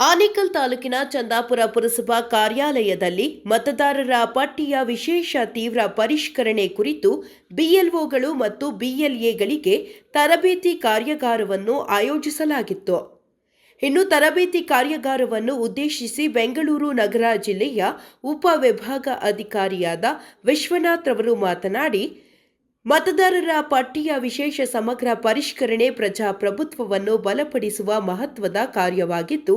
ಆನೇಕಲ್ ತಾಲೂಕಿನ ಚಂದಾಪುರ ಪುರಸಭಾ ಕಾರ್ಯಾಲಯದಲ್ಲಿ ಮತದಾರರ ಪಟ್ಟಿಯ ವಿಶೇಷ ತೀವ್ರ ಪರಿಷ್ಕರಣೆ ಕುರಿತು ಬಿಎಲ್ಒಗಳು ಮತ್ತು ಬಿಎಲ್ಎಗಳಿಗೆ ತರಬೇತಿ ಕಾರ್ಯಾಗಾರವನ್ನು ಆಯೋಜಿಸಲಾಗಿತ್ತು. ಇನ್ನು ತರಬೇತಿ ಕಾರ್ಯಾಗಾರವನ್ನು ಉದ್ದೇಶಿಸಿ ಬೆಂಗಳೂರು ನಗರ ಜಿಲ್ಲೆಯ ಉಪವಿಭಾಗ ಅಧಿಕಾರಿಯಾದ ವಿಶ್ವನಾಥ್ ರವರು ಮಾತನಾಡಿ, ಮತದಾರರ ಪಟ್ಟಿಯ ವಿಶೇಷ ಸಮಗ್ರ ಪರಿಷ್ಕರಣೆ ಪ್ರಜಾಪ್ರಭುತ್ವವನ್ನು ಬಲಪಡಿಸುವ ಮಹತ್ವದ ಕಾರ್ಯವಾಗಿದ್ದು,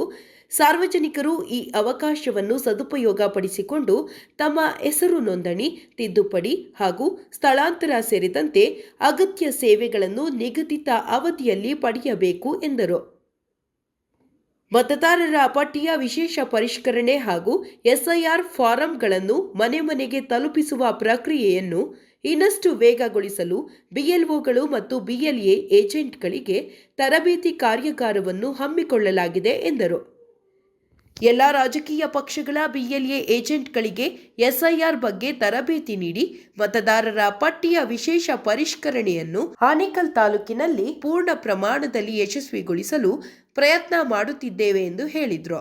ಸಾರ್ವಜನಿಕರು ಈ ಅವಕಾಶವನ್ನು ಸದುಪಯೋಗಪಡಿಸಿಕೊಂಡು ತಮ್ಮ ಹೆಸರು ನೋಂದಣಿ, ತಿದ್ದುಪಡಿ ಹಾಗೂ ಸ್ಥಳಾಂತರ ಸೇರಿದಂತೆ ಅಗತ್ಯ ಸೇವೆಗಳನ್ನು ನಿಗದಿತ ಅವಧಿಯಲ್ಲಿ ಪಡೆಯಬೇಕು ಎಂದರು. ಮತದಾರರ ಪಟ್ಟಿಯ ವಿಶೇಷ ಪರಿಷ್ಕರಣೆ ಹಾಗೂ ಎಸ್ಐಆರ್ ಫಾರಂಗಳನ್ನು ಮನೆ ಮನೆಗೆ ತಲುಪಿಸುವ ಪ್ರಕ್ರಿಯೆಯನ್ನು ಇನ್ನಷ್ಟು ವೇಗಗೊಳಿಸಲು ಬಿಎಲ್ಒಗಳು ಮತ್ತು ಬಿಎಲ್ಎ ಏಜೆಂಟ್ಗಳಿಗೆ ತರಬೇತಿ ಕಾರ್ಯಾಗಾರವನ್ನು ಹಮ್ಮಿಕೊಳ್ಳಲಾಗಿದೆ ಎಂದರು. ಎಲ್ಲ ರಾಜಕೀಯ ಪಕ್ಷಗಳ ಬಿಎಲ್ಎ ಏಜೆಂಟ್ಗಳಿಗೆ ಎಸ್ಐಆರ್ ಬಗ್ಗೆ ತರಬೇತಿ ನೀಡಿ ಮತದಾರರ ಪಟ್ಟಿಯ ವಿಶೇಷ ಪರಿಷ್ಕರಣೆಯನ್ನು ಆನೇಕಲ್ ತಾಲೂಕಿನಲ್ಲಿ ಪೂರ್ಣ ಪ್ರಮಾಣದಲ್ಲಿ ಯಶಸ್ವಿಗೊಳಿಸಲು ಪ್ರಯತ್ನ ಮಾಡುತ್ತಿದ್ದೇವೆ ಎಂದು ಹೇಳಿದರು.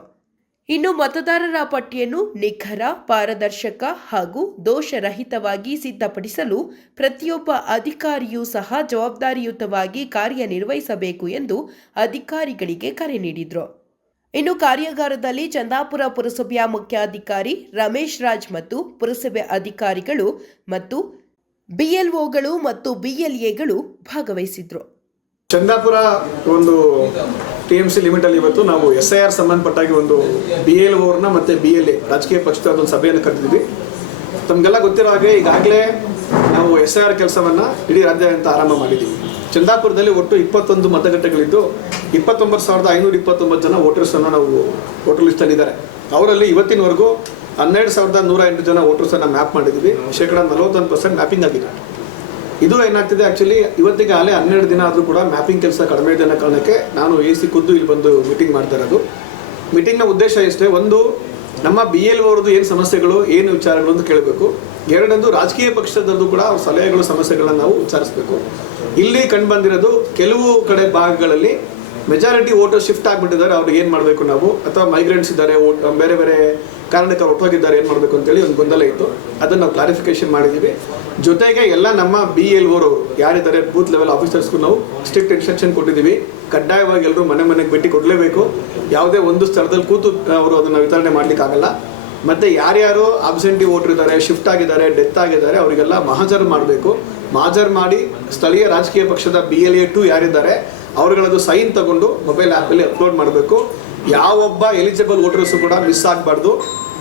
ಇನ್ನು ಮತದಾರರ ಪಟ್ಟಿಯನ್ನು ನಿಖರ, ಪಾರದರ್ಶಕ ಹಾಗೂ ದೋಷರಹಿತವಾಗಿ ಸಿದ್ಧಪಡಿಸಲು ಪ್ರತಿಯೊಬ್ಬ ಅಧಿಕಾರಿಯೂ ಸಹ ಜವಾಬ್ದಾರಿಯುತವಾಗಿ ಕಾರ್ಯನಿರ್ವಹಿಸಬೇಕು ಎಂದು ಅಧಿಕಾರಿಗಳಿಗೆ ಕರೆ ನೀಡಿದರು. ಇನ್ನು ಕಾರ್ಯಾಗಾರದಲ್ಲಿ ಚಂದಾಪುರ ಪುರಸಭೆಯ ಮುಖ್ಯಾಧಿಕಾರಿ ರಮೇಶ್ ರಾಜ್ ಮತ್ತು ಪುರಸಭೆ ಅಧಿಕಾರಿಗಳು ಮತ್ತು ಬಿಎಲ್ಒಗಳು ಮತ್ತು ಬಿಎಲ್ಎಗಳು ಭಾಗವಹಿಸಿದ್ರು. ಚಂದಾಪುರ ಒಂದು ಟಿಎಂಸಿ ಲಿಮಿಟ್ ಅಲ್ಲಿ ಇವತ್ತು ನಾವು ಎಸ್ಐಆರ್ ಸಂಬಂಧಪಟ್ಟಾಗಿ ಒಂದು ಬಿಎಲ್ಒರ್ನ ಮತ್ತೆ ಬಿಎಲ್ಎ ರಾಜಕೀಯ ಪಕ್ಷದ ಒಂದು ಸಭೆಯನ್ನು ಕರೆದಿದ್ವಿ. ತಮಗೆಲ್ಲ ಗೊತ್ತಿರೋ ಹಾಗೆ ಈಗಾಗಲೇ ನಾವು ಎಸ್ಐಆರ್ ಕೆಲಸವನ್ನ ಇಡೀ ರಾಜ್ಯಾದ್ಯಂತ ಆರಂಭ ಮಾಡಿದ್ದೀವಿ. ಚಂದಾಪುರದಲ್ಲಿ ಒಟ್ಟು 21 ಮತಗಟ್ಟೆಗಳಿದ್ದು 29,529 ಜನ ವೋಟರ್ಸನ್ನು ನಾವು ವೋಟರ್ ಲಿಸ್ಟಲ್ಲಿ ಇದ್ದಾರೆ. ಅವರಲ್ಲಿ ಇವತ್ತಿನವರೆಗೂ 12,108 ಜನ ವೋಟರ್ಸನ್ನು ಮ್ಯಾಪ್ ಮಾಡಿದ್ದೀವಿ. ಶೇಕಡ 41% ಮ್ಯಾಪಿಂಗ್ ಆಗಿದೆ. ಇದು ಏನಾಗ್ತಿದೆ, ಆ್ಯಕ್ಚುಲಿ ಇವತ್ತಿಗೆ ಆಲೇ 12 ದಿನ ಆದರೂ ಕೂಡ ಮ್ಯಾಪಿಂಗ್ ಕೆಲಸ ಕಡಿಮೆ ಇದೆ ಅನ್ನೋ ಕಾರಣಕ್ಕೆ ನಾನು AC ಖುದ್ದು ಇಲ್ಲಿ ಬಂದು ಮೀಟಿಂಗ್ ಮಾಡ್ತಾ ಇರೋದು. ಮೀಟಿಂಗ್ನ ಉದ್ದೇಶ ಇಷ್ಟೇ, ಒಂದು ನಮ್ಮ BLO ಅವ್ರದ್ದು ಏನು ಸಮಸ್ಯೆಗಳು, ಏನು ವಿಚಾರಗಳು ಅಂತ ಕೇಳಬೇಕು. ಎರಡನೇದು ರಾಜಕೀಯ ಪಕ್ಷದಲ್ಲೂ ಕೂಡ ಅವ್ರ ಸಲಹೆಗಳು, ಸಮಸ್ಯೆಗಳನ್ನು ನಾವು ವಿಚಾರಿಸಬೇಕು. ಇಲ್ಲಿ ಕಂಡು ಬಂದಿರೋದು ಕೆಲವು ಕಡೆ ಭಾಗಗಳಲ್ಲಿ ಮೆಜಾರಿಟಿ ವೋಟರ್ ಶಿಫ್ಟ್ ಆಗಿಬಿಟ್ಟಿದ್ದಾರೆ, ಅವ್ರಿಗೆ ಏನು ಮಾಡಬೇಕು ನಾವು, ಅಥವಾ ಮೈಗ್ರೆಂಟ್ಸ್ ಇದ್ದಾರೆ, ಬೇರೆ ಬೇರೆ ಕಾರಣಕ್ಕೆ ಹೊರಟೋಗಿದ್ದಾರೆ, ಏನು ಮಾಡಬೇಕು ಅಂತೇಳಿ ಒಂದು ಗೊಂದಲ ಇತ್ತು. ಅದನ್ನು ನಾವು ಕ್ಲಾರಿಫಿಕೇಶನ್ ಮಾಡಿದ್ದೀವಿ. ಜೊತೆಗೆ ಎಲ್ಲ ನಮ್ಮ BLO ಅವರು ಯಾರಿದ್ದಾರೆ ಬೂತ್ ಲೆವೆಲ್ ಆಫೀಸರ್ಸ್ಗೂ ನಾವು ಸ್ಟ್ರಿಕ್ಟ್ ಇನ್ಸ್ಟ್ರಕ್ಷನ್ ಕೊಟ್ಟಿದ್ದೀವಿ. ಕಡ್ಡಾಯವಾಗಿ ಎಲ್ಲರೂ ಮನೆ ಮನೆಗೆ ಭೇಟಿ ಕೊಡಲೇಬೇಕು. ಯಾವುದೇ ಒಂದು ಸ್ಥಳದಲ್ಲಿ ಕೂತು ಅವರು ಅದನ್ನು ವಿತರಣೆ ಮಾಡಲಿಕ್ಕಾಗಲ್ಲ. ಮತ್ತು ಯಾರ್ಯಾರು ಅಬ್ಸೆಂಟಿ ವೋಟರ್ ಇದ್ದಾರೆ, ಶಿಫ್ಟ್ ಆಗಿದ್ದಾರೆ, ಡೆತ್ ಆಗಿದ್ದಾರೆ, ಅವರಿಗೆಲ್ಲ ಮಹಾಜರು ಮಾಡಬೇಕು. ಮಹಾಜರು ಮಾಡಿ ಸ್ಥಳೀಯ ರಾಜಕೀಯ ಪಕ್ಷದ BLA2 ಯಾರಿದ್ದಾರೆ ಅವ್ರುಗಳದ್ದು ಸೈನ್ ತಗೊಂಡು ಮೊಬೈಲ್ ಆ್ಯಪಲ್ಲಿ ಅಪ್ಲೋಡ್ ಮಾಡಬೇಕು. ಯಾವೊಬ್ಬ ಎಲಿಜಿಬಲ್ ವೋಟರ್ಸು ಕೂಡ ಮಿಸ್ ಆಗಬಾರ್ದು.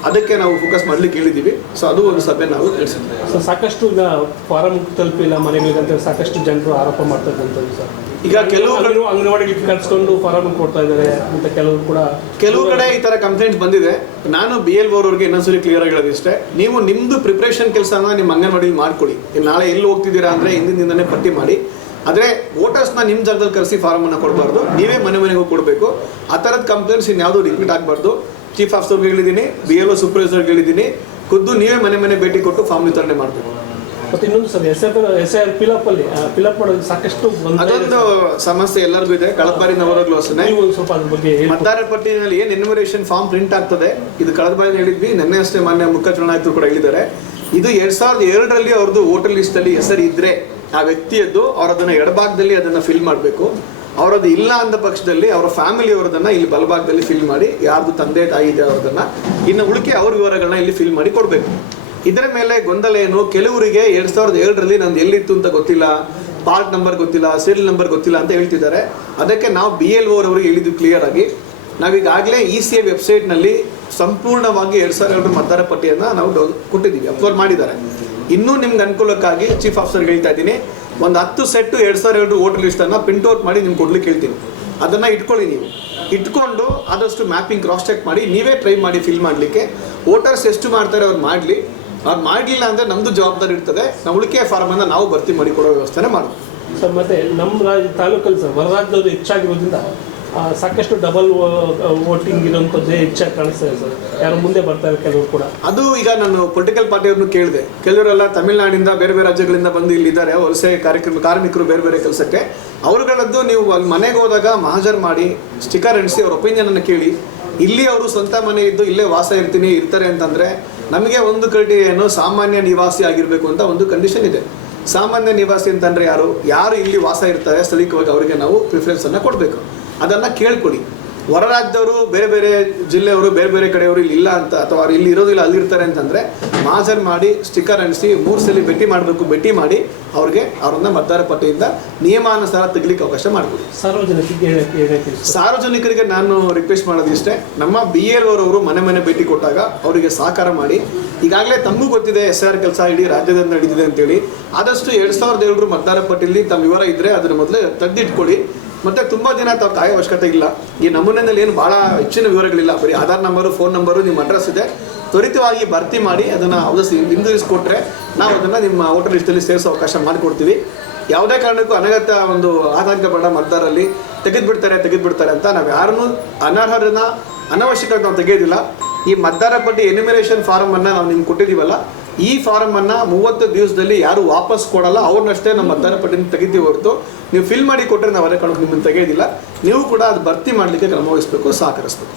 ಅದಕ್ಕೆ ನಾವು ಫೋಕಸ್ ಮಾಡ್ಲಿಕ್ಕೆ ಹೇಳಿದ್ದೀವಿ. ಸೊ ಅದು ಒಂದು ಸಭೆ ನಾವು ತಿಳಿಸಿದ್ವಿ. ಸೊ ಸಾಕಷ್ಟು ಈಗ ಫಾರಂ ತಲುಪಿಲ್ಲ ಮನೆಗಳಿಗಂತ ಸಾಕಷ್ಟು ಜನರು ಆರೋಪ ಮಾಡ್ತಾ ಇದ್ದಂಥದ್ದು ಸರ್. ಈಗ ಕೆಲವು ಅಂಗನವಾಡಿಗಳಿಗೆ ಕಳಿಸ್ಕೊಂಡು ಫಾರಂ ಕೊಡ್ತಾ ಇದ್ದಾರೆ ಅಂತ ಕೆಲವು ಕಡೆ ಈ ಥರ ಕಂಪ್ಲೇಂಟ್ಸ್ ಬಂದಿದೆ. ನಾನು BLO ಅವ್ರಿಗೆ ಇನ್ನೊಂದ್ಸರಿ ಕ್ಲಿಯರ್ ಆಗಿ ಹೇಳೋದಿಷ್ಟೇ, ನೀವು ನಿಮ್ಮದು ಪ್ರಿಪ್ರೇಷನ್ ಕೆಲಸನ ನಿಮ್ಮ ಅಂಗನವಾಡಿಲಿ ಮಾಡ್ಕೊಳ್ಳಿ. ನಾಳೆ ಎಲ್ಲಿ ಹೋಗ್ತಿದ್ದೀರಾ ಅಂದರೆ ಹಿಂದಿನ ದಿನನೇ ಪಟ್ಟಿ ಮಾಡಿ. ಆದರೆ ವೋಟರ್ಸ್ನ ನಿಮ್ಮ ಜಾಗದಲ್ಲಿ ಕರೆಸಿ ಫಾರಮನ್ನು ಕೊಡಬಾರ್ದು, ನೀವೇ ಮನೆ ಮನೆಗೂ ಕೊಡಬೇಕು. ಆ ಥರದ ಕಂಪ್ಲೇಂಟ್ಸ್ ಇನ್ಯಾವುದೂ ರಿಪೀಟ್ ಆಗಬಾರ್ದು. ಚೀಫ್ ಆಫೀಸರ್ಗೆ ಹೇಳಿದ್ದೀನಿ, BLO ಸೂಪರ್ವೈಸರ್ಗೆ ಹೇಳಿದ್ದೀನಿ, ಖುದ್ದು ನೀವೇ ಮನೆ ಮನೆ ಭೇಟಿ ಕೊಟ್ಟು ಫಾರ್ಮ್ ವಿತರಣೆ ಮಾಡಬೇಕು. ಮತ್ತು ಇನ್ನೊಂದು ಸರ್ ಎಸ್ಐಆರ್ ಫಿಲಪ್ ಮಾಡೋದು ಸಾಕಷ್ಟು ಅದೊಂದು ಸಮಸ್ಯೆ ಎಲ್ಲರಿಗೂ ಇದೆ. ಕಳೆದ ಬಾರಿ ನವರಲ್ಲೂ ಅಷ್ಟೇ ಸ್ವಲ್ಪ ಅದ್ರ ಬಗ್ಗೆ ಮತದಾರರ ಪಟ್ಟಿನಲ್ಲಿ ಏನು ಎನ್ಯುಮರೇಷನ್ ಫಾರ್ಮ್ ಪ್ರಿಂಟ್ ಆಗ್ತದೆ, ಇದು ಕಳೆದ ಬಾರಿ ಹೇಳಿದ್ವಿ. ನಿನ್ನೆ ಅಷ್ಟೇ ಮಾನ್ಯ ಮುಖ್ಯ ಚುನಾಯಿತರು ಕೂಡ ಹೇಳಿದ್ದಾರೆ. ಇದು 2002ರಲ್ಲಿ ಅವ್ರದ್ದು ವೋಟರ್ ಲಿಸ್ಟಲ್ಲಿ ಹೆಸರು ಇದ್ದರೆ ಆ ವ್ಯಕ್ತಿಯದ್ದು ಅವ್ರು ಅದನ್ನು ಎಡಭಾಗದಲ್ಲಿ ಅದನ್ನು ಫಿಲ್ ಮಾಡಬೇಕು. ಅವರದ್ದು ಇಲ್ಲ ಅಂದ ಪಕ್ಷದಲ್ಲಿ ಅವರ ಫ್ಯಾಮಿಲಿ ಅವರದನ್ನು ಇಲ್ಲಿ ಬಲಭಾಗದಲ್ಲಿ ಫಿಲ್ ಮಾಡಿ, ಯಾರ್ದು ತಂದೆ ತಾಯಿ ಇದೆ ಅವ್ರದನ್ನು, ಇನ್ನು ಉಳಿಕೆ ಅವ್ರ ವಿವರಗಳನ್ನ ಇಲ್ಲಿ ಫಿಲ್ ಮಾಡಿ ಕೊಡಬೇಕು. ಇದರ ಮೇಲೆ ಗೊಂದಲ ಏನು, ಕೆಲವರಿಗೆ 2002ರಲ್ಲಿ ನಂದು ಎಲ್ಲಿತ್ತು ಅಂತ ಗೊತ್ತಿಲ್ಲ, ಪಾರ್ಟ್ ನಂಬರ್ ಗೊತ್ತಿಲ್ಲ, ಸೀರಿಯಲ್ ನಂಬರ್ ಗೊತ್ತಿಲ್ಲ ಅಂತ ಹೇಳ್ತಿದ್ದಾರೆ. ಅದಕ್ಕೆ ನಾವು BLO ಅವರಿಗೆ ಹೇಳಿದ್ವಿ ಕ್ಲಿಯರ್ ಆಗಿ, ನಾವೀಗಾಗಲೇ ECA ವೆಬ್ಸೈಟ್ನಲ್ಲಿ ಸಂಪೂರ್ಣವಾಗಿ 2002 ಮತದಾರ ಪಟ್ಟಿಯನ್ನು ನಾವು ಕೊಟ್ಟಿದ್ದೀವಿ, ಅಪ್ಲೋಡ್ ಮಾಡಿದ್ದಾರೆ. ಇನ್ನೂ ನಿಮ್ಗೆ ಅನುಕೂಲಕ್ಕಾಗಿ ಚೀಫ್ ಆಫೀಸರ್ಗೆ ಹೇಳ್ತಾ ಇದ್ದೀನಿ, ಒಂದು 10 ಸೆಟ್ಟು 2002 ವೋಟರ್ ಲಿಸ್ಟನ್ನು ಪ್ರಿಂಟ್ಔಟ್ ಮಾಡಿ ನಿಮ್ಗೆ ಕೊಡ್ಲಿಕ್ಕೆ ಹೇಳ್ತೀನಿ. ಅದನ್ನು ಇಟ್ಕೊಳ್ಳಿ. ನೀವು ಇಟ್ಕೊಂಡು ಆದಷ್ಟು ಮ್ಯಾಪಿಂಗ್ ಕ್ರಾಸ್ ಚೆಕ್ ಮಾಡಿ ನೀವೇ ಟ್ರೈ ಮಾಡಿ ಫಿಲ್ ಮಾಡಲಿಕ್ಕೆ. ವೋಟರ್ಸ್ ಎಷ್ಟು ಮಾಡ್ತಾರೆ ಅವ್ರು ಮಾಡಲಿ, ಅವ್ರು ಮಾಡಲಿಲ್ಲ ಅಂದರೆ ನಮ್ಮದು ಜವಾಬ್ದಾರಿ ಇರ್ತದೆ. ನಾವು ಉಳಿಕೆ ಫಾರ್ಮನ್ನು ನಾವು ಭರ್ತಿ ಮಾಡಿ ಕೊಡೋ ವ್ಯವಸ್ಥೆನೇ ಮಾಡೋದು ಸರ್. ಮತ್ತು ನಮ್ಮ ತಾಲೂಕಲ್ಲಿ ಸರ್ ಹೊರ ರಾಜ್ಯದವರು ಹೆಚ್ಚಾಗಿರೋದ್ರಿಂದ ಸಾಕಷ್ಟು ಡಬಲ್ ವೋಟಿಂಗ್ ಇರೋಂಥದ್ದೇ ಹೆಚ್ಚಾಗಿ ಕಾಣಿಸ್ತಾ ಇದೆ ಸರ್. ಯಾರು ಮುಂದೆ ಬರ್ತಾರೆ ಕೆಲವರು ಕೂಡ. ಅದು ಈಗ ನಾನು ಪೊಲಿಟಿಕಲ್ ಪಾರ್ಟಿಯವ್ರನ್ನು ಕೇಳಿದೆ, ಕೆಲವರೆಲ್ಲ ತಮಿಳುನಾಡಿಂದ ಬೇರೆ ಬೇರೆ ರಾಜ್ಯಗಳಿಂದ ಬಂದು ಇಲ್ಲಿದ್ದಾರೆ, ವಲಸೆ ಕಾರ್ಮಿಕರು ಬೇರೆ ಬೇರೆ ಕೆಲಸಕ್ಕೆ. ಅವರುಗಳದ್ದು ನೀವು ಅಲ್ಲಿ ಮನೆಗೆ ಹೋದಾಗ ಮಹಾಜರ್ ಮಾಡಿ ಸ್ಟಿಕರ್ ಅಂಟಿಸಿ ಅವ್ರ ಒಪಿನಿಯನನ್ನು ಕೇಳಿ, ಇಲ್ಲಿ ಅವರು ಸ್ವಂತ ಮನೆ ಇದ್ದು ಇಲ್ಲೇ ವಾಸ ಇರ್ತಾರೆ ಅಂತಂದರೆ ನಮಗೆ ಒಂದು ಕ್ರೈಟೀರಿಯನ್ನು ಸಾಮಾನ್ಯ ನಿವಾಸಿ ಆಗಿರಬೇಕು ಅಂತ ಒಂದು ಕಂಡೀಷನ್ ಇದೆ. ಸಾಮಾನ್ಯ ನಿವಾಸಿ ಅಂತಂದರೆ ಯಾರು ಇಲ್ಲಿ ವಾಸ ಇರ್ತಾರೆ ಸ್ಥಳೀಯವಾಗಿ ಅವರಿಗೆ ನಾವು ಪ್ರಿಫರೆನ್ಸನ್ನು ಕೊಡಬೇಕು. ಅದನ್ನು ಕೇಳ್ಕೊಡಿ. ಹೊರ ರಾಜ್ಯದವರು, ಬೇರೆ ಬೇರೆ ಜಿಲ್ಲೆಯವರು, ಬೇರೆ ಬೇರೆ ಕಡೆಯವರು ಇಲ್ಲಿ ಇಲ್ಲ ಅಂತ, ಅಥವಾ ಇಲ್ಲಿ ಇರೋದಿಲ್ಲ ಅಲ್ಲಿರ್ತಾರೆ ಅಂತಂದರೆ ಮಾಜರ್ ಮಾಡಿ ಸ್ಟಿಕ್ಕರ್ ಅಂಟಿಸಿ 3 ಸಲ ಭೇಟಿ ಮಾಡಬೇಕು. ಭೇಟಿ ಮಾಡಿ ಅವ್ರನ್ನ ಮತದಾರ ಪಟ್ಟಿಯಿಂದ ನಿಯಮಾನುಸಾರ ತೆಗಿಲಿಕ್ಕೆ ಅವಕಾಶ ಮಾಡಿಕೊಡಿ. ಸಾರ್ವಜನಿಕರಿಗೆ ನಾನು ರಿಕ್ವೆಸ್ಟ್ ಮಾಡೋದು ಇಷ್ಟೇ, ನಮ್ಮ BLO ಅವರು ಮನೆ ಭೇಟಿ ಕೊಟ್ಟಾಗ ಅವರಿಗೆ ಸಹಕಾರ ಮಾಡಿ. ಈಗಾಗಲೇ ತಮಗೂ ಗೊತ್ತಿದೆ SIR ಕೆಲಸ ಇಡೀ ರಾಜ್ಯದಲ್ಲಿ ನಡೀತಿದೆ ಅಂತೇಳಿ. ಆದಷ್ಟು 2007 ಮತದಾರ ಪಟ್ಟಿಯಲ್ಲಿ ತಮ್ಮ ವಿವರ ಇದ್ದರೆ ಅದನ್ನು ಮೊದಲೇ ತೆಗೆದಿಟ್ಕೊಳ್ಳಿ. ಮತ್ತು ತುಂಬ ದಿನ ತಾವು ಕಾಯೋ ಅವಶ್ಯಕತೆ ಇಲ್ಲ. ಈ ನಮೂನೆಯಲ್ಲಿ ಏನು ಭಾಳ ಹೆಚ್ಚಿನ ವಿವರಗಳಿಲ್ಲ, ಬರೀ ಆಧಾರ್ ನಂಬರು, ಫೋನ್ ನಂಬರು, ನಿಮ್ಮ ಅಡ್ರೆಸ್ ಇದೆ, ತ್ವರಿತವಾಗಿ ಭರ್ತಿ ಮಾಡಿ ಅದನ್ನು ಹಿಂದಿರಿಸ್ಕೊಟ್ರೆ ನಾವು ಅದನ್ನು ನಿಮ್ಮ ವೋಟರ್ ಲಿಸ್ಟಲ್ಲಿ ಸೇರಿಸೋ ಅವಕಾಶ ಮಾಡಿಕೊಡ್ತೀವಿ. ಯಾವುದೇ ಕಾರಣಕ್ಕೂ ಅನಗತ್ಯ ಒಂದು ಆತಂಕ ಪಡ ಮತದಾರರಲ್ಲಿ ತೆಗೆದುಬಿಡ್ತಾರೆ ಅಂತ ನಾವು ಯಾರನ್ನೂ ಅನರ್ಹರನ್ನ ಅನವಶ್ಯಕ ನಾವು ತೆಗೆಯೋದಿಲ್ಲ. ಈ ಮತದಾರ ಪಟ್ಟಿ ಎನ್ಯುಮರೇಷನ್ ಫಾರಮನ್ನು ನಾವು ನಿಮ್ಗೆ ಕೊಟ್ಟಿದ್ದೀವಲ್ಲ, ಈ ಫಾರಮನ್ನು 30 ದಿವಸದಲ್ಲಿ ಯಾರು ವಾಪಸ್ ಕೊಡಲ್ಲ, ಅವ್ರನ್ನಷ್ಟೇ ನಮ್ಮ ಮತದಾರ ಪಟ್ಟಿನ ತೆಗಿತೀವಿ ಹೊರತು ನೀವು ಫಿಲ್ ಮಾಡಿ ಕೊಟ್ಟರೆ ನಾವು ಅದೇ ಕಾರಣಕ್ಕೆ ನಿಮ್ಮನ್ನು ತೆಗೆಯೋದಿಲ್ಲ. ನೀವು ಕೂಡ ಅದು ಭರ್ತಿ ಮಾಡಲಿಕ್ಕೆ ಕ್ರಮ ವಹಿಸಬೇಕು, ಸಹಕರಿಸಬೇಕು.